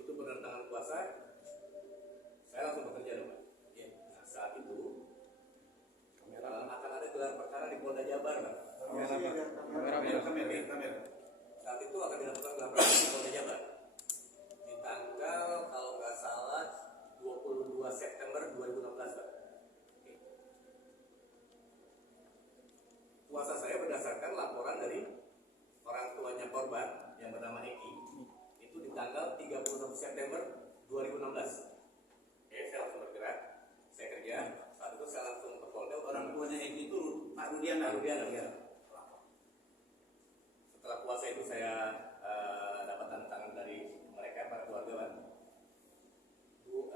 begitu penentangan kuasa, saya langsung bekerja dong, Pak. Ya. Nah, saat itu akan ada gelar perkara di Polda Jabar, Pak. Kamera. Saat itu akan dilakukan gelar perkara di Polda Jabar di tanggal kalau nggak salah 22 September 2016, Pak. Kuasa saya berdasarkan laporan dari orang tuanya korban yang bernama Eki itu di tanggal 31 September 2016. Saya langsung bergerak, saya kerja. Saat itu saya langsung ke Polda. Orang tuanya Eki itu Pak Rudiana. Ya. Setelah kuasa itu saya dapat tanda tangan dari mereka, para keluarga, Pak. 2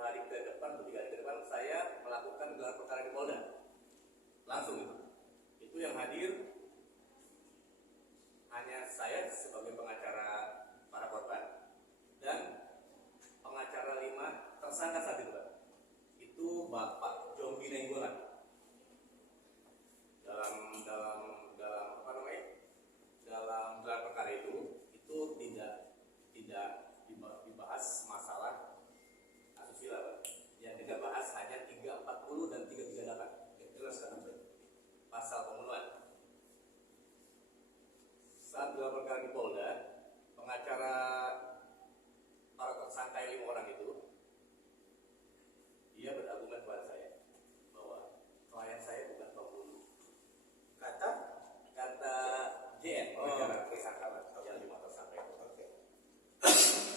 hari ke depan atau 3 hari ke depan saya melakukan gelar perkara di Polda. Langsung itu yang hadir hanya saya sebagai pengacara para korban dan pengacara 5 tersangka saat itu, Pak. Itu Bapak Jombi Nenggolan. Dalam gelar perkara itu tidak dibahas masalah asusila, Pak. Yang kita bahas hanya 340 dan 338. Jelaskan pasal pembunuhan. Saat gelar perkara di Polda, pengacara para tersangka yang 5 orang itu, dia berargumen kepada saya bahwa klien saya bukan pembunuh. Kata JN, pengacara tersangka yang 5 tersangka itu. Oke.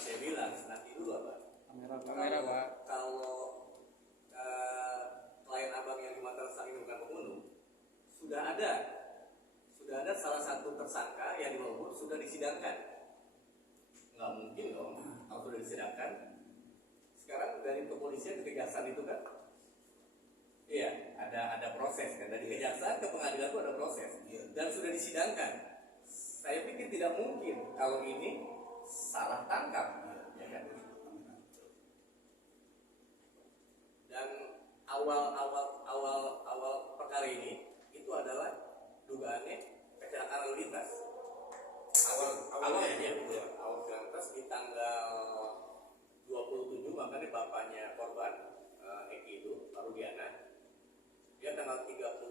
Saya bilang nanti dulu, Pak. Kamera, Pak. Kalau klien abang yang 5 tersangka ini bukan pembunuh, sudah ada salah satu tersangka yang di bawah umur sudah disidangkan. Nggak mungkin dong kalau sudah disidangkan. Sekarang dari kepolisian ke kejaksaan itu kan, iya ada proses kan, dari kejaksaan ke pengadilan itu ada proses dan sudah disidangkan. Saya pikir tidak mungkin kalau ini salah tangkap, ya kan? Dan awal perkara ini itu adalah dugaannya kecelakaan lalu lintas. Awalnya awal lintas di tanggal 27, makanya bapaknya korban Eki itu Pak Rudiana, dia tanggal 31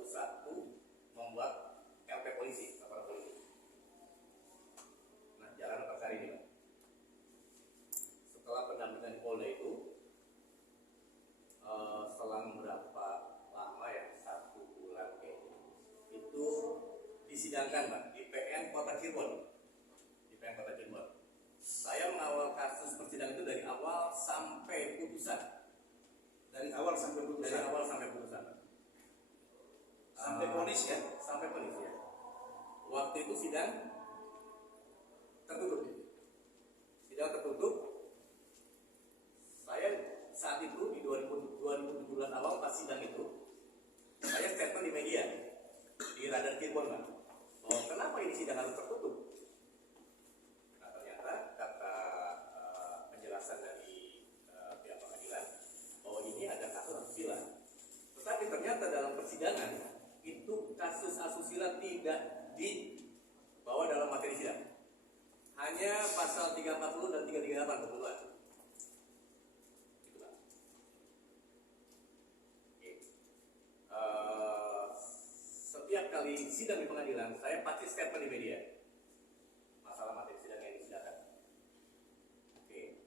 membuat LP polisi, laporan polisi. Nah, jalan perkara ini, Pak. Setelah pendampingan di Polda itu selang berapa lama ya, 1 bulan itu disidangkan, Pak, di PN Kota Cirebon. Saya mengawal kasus persidangan itu dari awal sampai putusan. Dari awal sampai putusan. Sampai vonis ya? Sampai vonis ya. Waktu itu sidang tertutup. Saya saat itu di 2017 awal pas sidang itu, saya statement di media di Radar Cirebon, Pak. Oh, kenapa ini sidang harus tertutup? Nah, ternyata kata penjelasan dari pihak pengadilan bahwa ini ada kasus asusila. Tetapi ternyata dalam persidangan itu kasus asusila tidak dibawa dalam materi sidang. Hanya pasal 340 dan 338 pembunuhan. Itu, Pak. Setiap kali sidang di pengadilan, saya pasti statement di media masalah materi sidang yang disidangkan. Oke,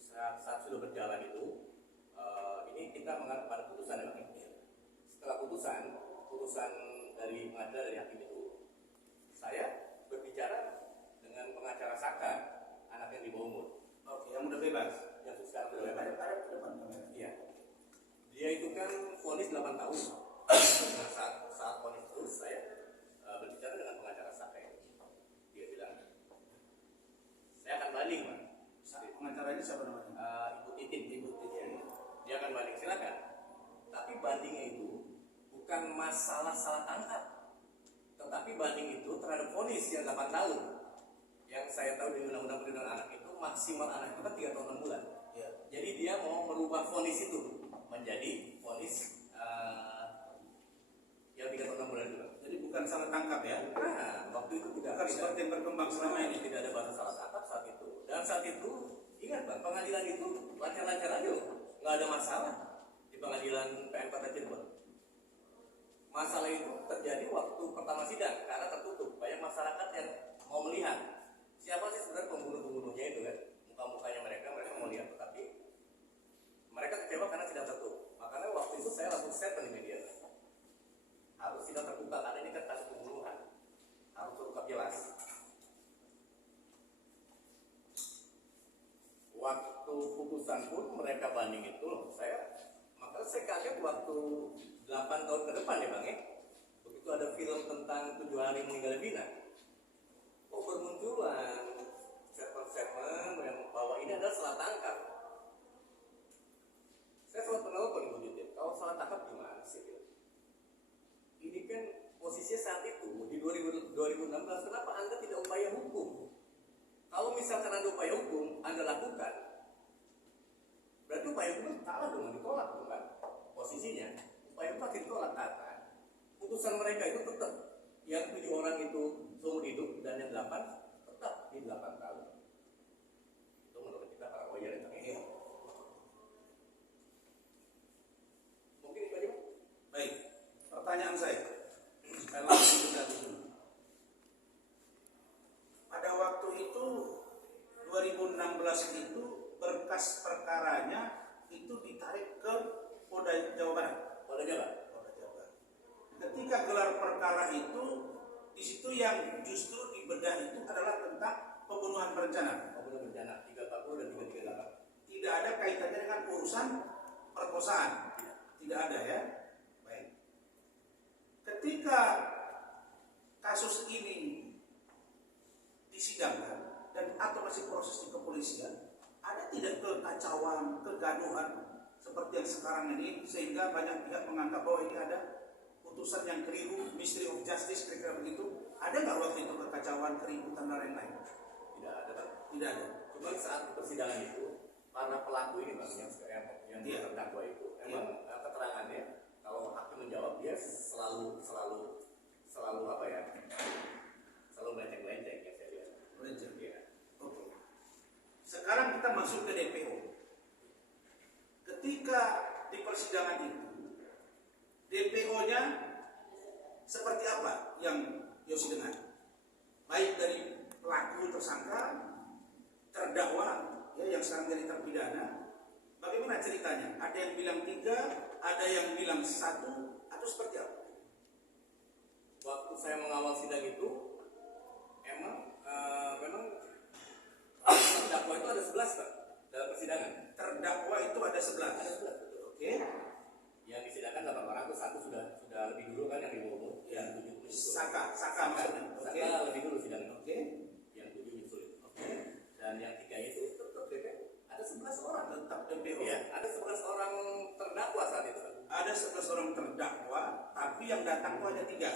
saat sudah berjalan itu, ini kita mengarah pada putusan ya, Pak. Setelah putusan dari pengadilan dari hakim itu, saya berbicara dengan pengacara Saka, anak yang di bawah umur. Oke, yang udah bebas. Yang sekarang sudah bebas. Ada ke depan kamera. Iya. Dia itu kan vonis 8 tahun. Nah, saat vonis itu saya berbicara dengan pengacara Saka ini. Dia bilang, saya akan banding, Pak. Pengacara ini siapa namanya? Ibu Titin. Dia akan banding, silakan. Tapi bandingnya itu bukan masalah salah tangkap, tetapi banding itu terhadap vonis yang 8 tahun. Yang saya tahu di Undang-Undang Perlindungan Anak itu maksimal anak itu kan 3 tahun 6 bulan. Ya. Jadi dia mau merubah vonis itu menjadi vonis yang 3 tahun 6 bulan juga. Jadi bukan salah tangkap ya? Nah, waktu itu tidak seperti yang berkembang selama ini. Tidak ada bahasa salah tangkap saat itu. Dan saat itu ingat Bang, pengadilan itu lancar-lancar aja loh, nggak ada masalah di pengadilan PN Kota Cirebon. Masalah itu terjadi waktu pertama sidang karena tertutup, banyak masyarakat yang mau melihat siapa sih sebenarnya pembunuh-pembunuhnya itu kan, muka-mukanya mereka mau lihat, tetapi mereka kecewa karena sidang tertutup. Makanya waktu itu saya langsung statement di media, harus sidang terbuka karena ini kan kasus pembunuhan, harus terungkap jelas. Waktu putusan pun mereka banding itu loh, makanya saya kaget waktu 8 tahun ke depan ya Bang ya, begitu ada film tentang 7 hari meninggal Vina, kok bermunculan statement yang bahwa ini adalah salah tangkap. Saya sempat menelpon Ibu Judit, kalau salah tangkap gimana sih? Ini kan posisinya saat itu di 2016, kenapa Anda tidak upaya hukum? Kalau misalkan ada upaya hukum Anda lakukan, berarti upaya hukum salah dong, ditolak dong kan? Posisinya upaya hukum ditolak kata. Putusan mereka itu tetap yang 7 orang itu seumur hidup dan yang 8 tetap di 8 tahun. Itu menurut kita para lawyer yang ini. Mungkin itu aja. Baik, pertanyaan saya langsung dari sini. Pada waktu itu 2016 itu berkas perkaranya itu ditarik ke Polda Jawa Barat. Polda Jawa. Ketika gelar perkara itu, di situ yang justru dibedah itu adalah tentang pembunuhan berencana. Pembunuhan berencana 340 dan 338. Tidak ada kaitannya dengan urusan perkosaan. Tidak ada ya. Baik. Ketika kasus ini disidangkan dan atau masih proses di kepolisian, ada tidak kekacauan, kegaduhan seperti yang sekarang ini sehingga banyak pihak menganggap bahwa ini ada putusan yang keliru, mystery of justice kira-kira begitu? Ada nggak waktu itu kekacauan, keributan dan lain-lain? Tidak ada Bang. Tidak ada. Cuma saat persidangan itu para pelaku ini Bang yang terdakwa itu memang keterangannya kalau hakim menjawab dia selalu apa ya? Selalu melenceng-lenceng ya saya lihat. Melenceng. Ya. Oke. Sekarang kita masuk ke DPO. Ketika di persidangan itu DPO-nya seperti apa yang Yosi dengar? Baik dari pelaku tersangka, terdakwa, ya yang sekarang jadi terpidana. Bagaimana ceritanya? Ada yang bilang 3, ada yang bilang 1, atau seperti apa? Waktu saya mengawal sidang itu, memang terdakwa itu ada 11 Pak dalam persidangan. Terdakwa itu ada 11. Ada 11 betul. Oke. Yang disidangkan 8 orang itu satu sudah lebih dulu kan yang di umum. Ya. Yang 7 Saka maksudnya. Oke. Saka lebih dulu sidangnya. Oke. Yang 7 nyusul. Oke. Dan yang 3 itu tetap DPO. Ada 11 orang. Tetap DPO. Iya, ada 11 orang terdakwa saat itu. Ada 11 orang terdakwa, tapi yang datang itu hanya 3.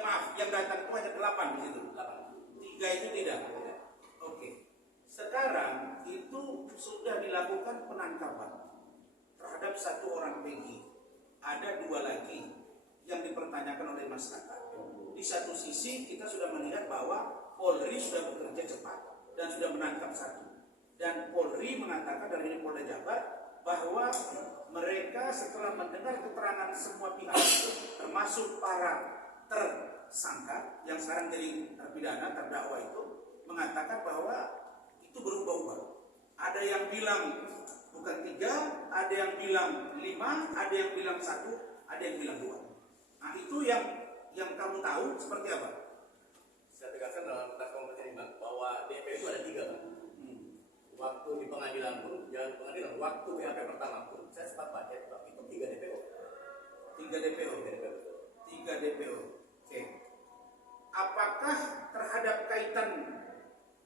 Maaf, yang datang itu hanya 8 di situ. 3 itu tidak. Oke. Sekarang itu sudah dilakukan penangkapan terhadap 1 orang PG. Ada 2 lagi yang dipertanyakan oleh masyarakat. Di satu sisi kita sudah melihat bahwa Polri sudah bekerja cepat dan sudah menangkap 1. Dan Polri mengatakan dari Polda Jabar bahwa mereka setelah mendengar keterangan semua pihak termasuk para tersangka yang sekarang jadi terpidana, terdakwa itu mengatakan bahwa itu berubah-ubah. Ada yang bilang bukan 3, ada yang bilang 5, ada yang bilang 1, ada yang bilang 2. Nah itu yang kamu tahu seperti apa? Saya tegaskan dalam press conference ini Bang, bahwa DPO itu ada 3 Bang. Waktu di pengadilan pun, jangan pengadilan, waktu BAP pertama pun saya sempat baca Bang, itu 3 DPO. 3 DPO. 3 DPO. Oke. Apakah terhadap kaitan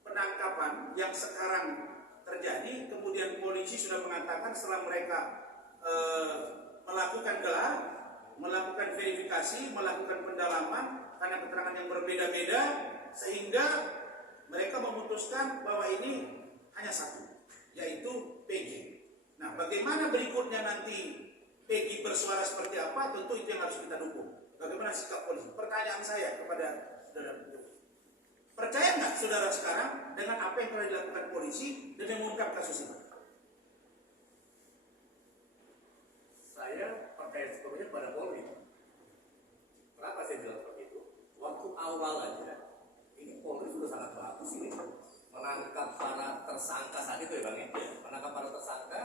penangkapan yang sekarang terjadi, kemudian polisi sudah mengatakan setelah mereka melakukan gelar, melakukan verifikasi, melakukan pendalaman karena keterangan yang berbeda-beda, sehingga mereka memutuskan bahwa ini hanya 1, yaitu PG. Nah, bagaimana berikutnya nanti PG bersuara seperti apa, tentu itu yang harus kita dukung. Bagaimana sikap polisi? Pertanyaan saya kepada saudara. Percaya nggak saudara sekarang dengan apa yang telah dilakukan polisi dan yang mengungkap kasus ini? Saya percaya sepenuhnya pada Polri. Kenapa saya bilang seperti itu? Waktu awal aja, ini Polri sudah sangat bagus ini menangkap para tersangka saat itu ya Bang ya. Menangkap para tersangka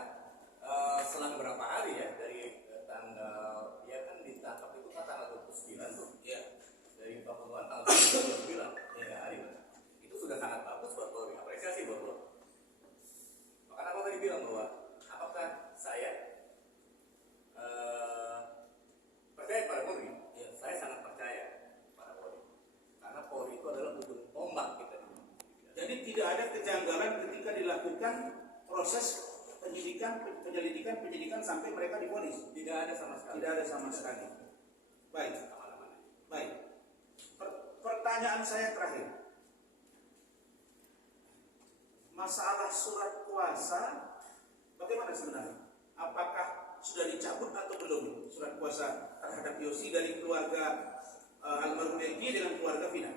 selang berapa hari ya dari tanggal dia kan ditangkap itu kan tanggal 29 tuh. Ya. Dari pembunuhan tanggal 29 ya hari itu sudah sangat bagus buat Polri, apresiasi buat Polri. Makanya aku tadi bilang bahwa apakah saya percaya pada Polri? Ya, saya sangat percaya pada Polri karena Polri itu adalah ujung tombak kita. Jadi tidak ada kejanggalan ketika dilakukan proses penyelidikan sampai mereka divonis. Tidak ada sama sekali. Tidak ada sama sekali. Baik. Aman-aman. Baik. Pertanyaan saya terakhir. Masalah surat kuasa bagaimana sebenarnya? Apakah sudah dicabut atau belum surat kuasa terhadap Yosi dari keluarga almarhum Eki dengan keluarga Vina?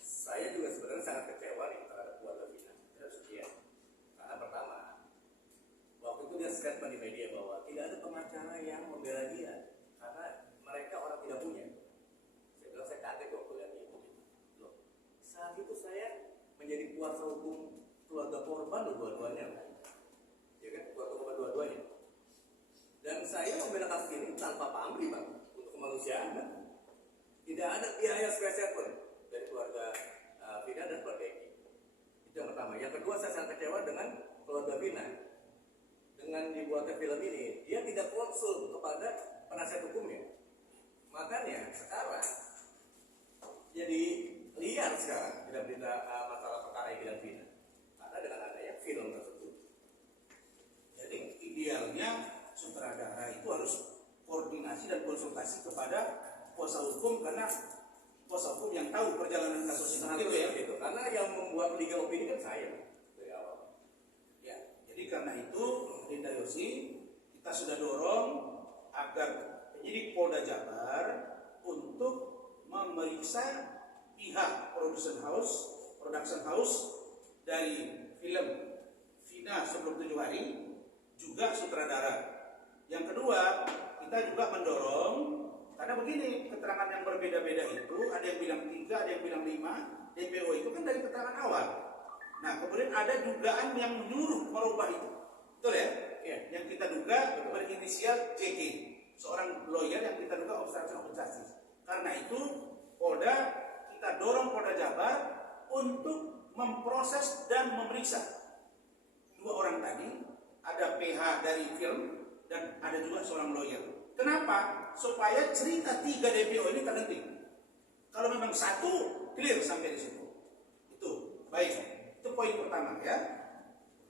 Saya juga sebenarnya sangat kecewa nih terhadap keluarga Vina. Ya. Karena pertama, waktu itu dia statement di media bahwa tidak ada pengacara yang membela dia karena mereka orang tidak punya. Saya bilang saya kaget waktu lihat itu. Loh, saat itu saya menjadi kuasa hukum keluarga korban dua-duanya, ya kan, keluarga korban dua-duanya. Dan saya membela kasus ini tanpa pamrih Bang, untuk kemanusiaan kan. Tidak ada biaya spesial pun dari keluarga Vina dan keluarga Eki. Itu yang pertama. Yang kedua, saya sangat kecewa dengan keluarga Vina. Dengan dibuatnya film ini, dia tidak konsul kepada penasihat hukumnya. Makanya sekarang jadi liar sekarang tidak berita masalah perkara Eki dan Vina. Karena dengan adanya film tersebut. Jadi idealnya sutradara itu harus koordinasi dan konsultasi kepada kuasa hukum karena kuasa hukum yang tahu perjalanan kasus ini gitu ya. Gitu. Karena yang membuat legal opinion kan saya dari awal. Ya, jadi karena itu Linda Yosi kita sudah dorong agar penyidik Polda Jabar untuk memeriksa pihak production house dari film Vina Sebelum 7 Hari juga sutradara. Yang kedua, kita juga mendorong karena begini, keterangan yang berbeda-beda itu ada yang bilang 3, ada yang bilang 5. DPO itu kan dari keterangan awal. Nah, kemudian ada dugaan yang menyuruh merubah itu. Betul ya? Ya. Yang kita duga berinisial JG, seorang lawyer yang kita duga obstruction of justice. Karena itu, kita dorong Polda Jabar untuk memproses dan memeriksa 2 orang tadi. Ada PH dari film dan ada juga seorang lawyer. Kenapa? Supaya cerita 3 DPO ini terhenti. Kalau memang 1 clear sampai di situ. Itu baik. Itu poin pertama ya.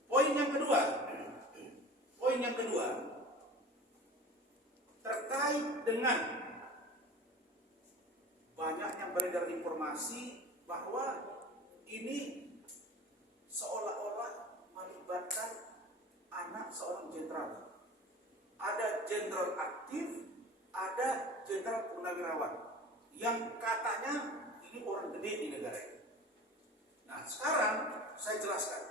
Poin yang kedua terkait dengan banyaknya beredar informasi bahwa ini seolah-olah melibatkan anak seorang jenderal. Ada jenderal aktif, ada jenderal purnawirawan yang katanya ini orang gede di negara ini. Nah, sekarang saya jelaskan.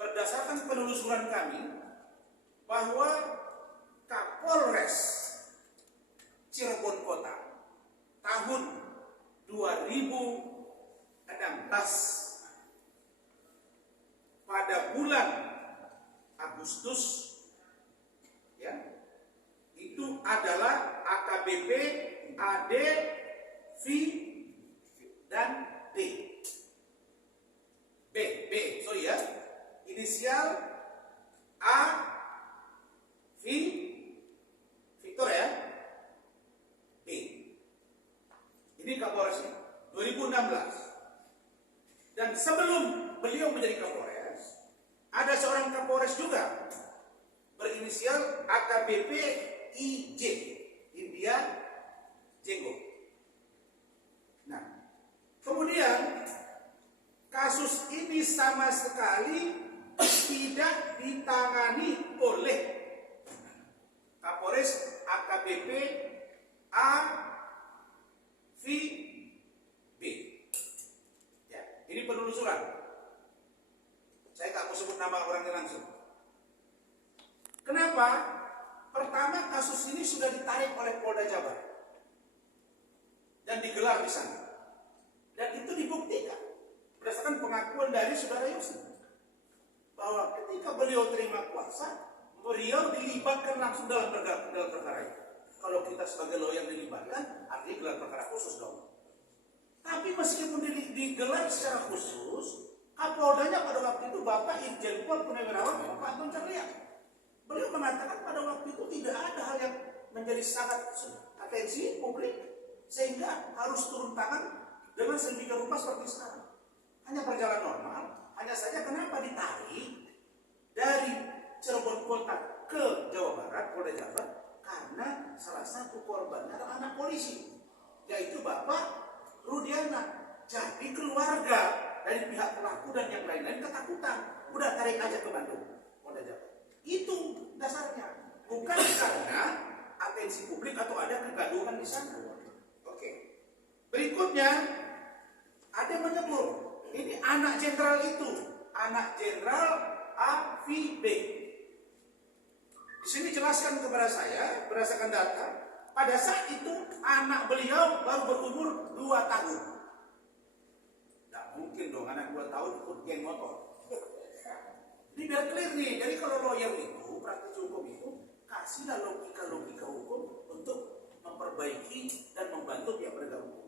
Berdasarkan penelusuran kami bahwa Kapolres Cirebon Kota tahun 2016 pada bulan Agustus ya, itu adalah AKBP AD, V dan D. Sorry ya. Inisial A, V, Victor ya, D. Ini Kapolresnya 2016. Dan sebelum beliau menjadi Kapolres, ada seorang Kapolres juga berinisial AKBP IJ, India Jenggo. Nah, kemudian kasus ini sama sekali tidak ditangani oleh Kapolres AKBP A, V, B. ditarik oleh Polda Jabar dan digelar di sana. Dan itu dibuktikan berdasarkan pengakuan dari saudara Yusuf bahwa ketika beliau terima kuasa, beliau dilibatkan langsung dalam perkara itu. Kalau kita sebagai lawyer dilibatkan, artinya gelar perkara khusus dong. Tapi meskipun digelar secara khusus, Kapoldanya pada waktu itu Bapak Irjen Pol Purnawirawan Bapak Anton Carlyan. Beliau mengatakan pada waktu itu tidak ada hal yang menjadi sangat atensi publik sehingga harus turun tangan dengan sedemikian rupa seperti sekarang. Hanya berjalan normal, hanya saja kenapa ditarik dari Cirebon Kota ke Jawa Barat, Polda Jabar, karena salah satu korbannya adalah anak polisi, yaitu Bapak Rudiana. Jadi keluarga dari pihak pelaku dan yang lain-lain ketakutan. Udah tarik aja ke Bandung, Polda Jabar. Itu dasarnya. Bukan karena atensi publik atau ada kegaduhan di sana. Oke. Berikutnya ada yang menyebut ini anak jenderal itu, anak jenderal AVB. Di sini jelaskan kepada saya berdasarkan data, pada saat itu anak beliau baru berumur 2 tahun. Tidak mungkin dong anak 2 tahun ikut geng motor. Ini biar clear nih. Jadi kalau lawyer itu, praktisi hukum itu, kasihlah logika-logika hukum untuk memperbaiki dan membantu pihak penegak hukum.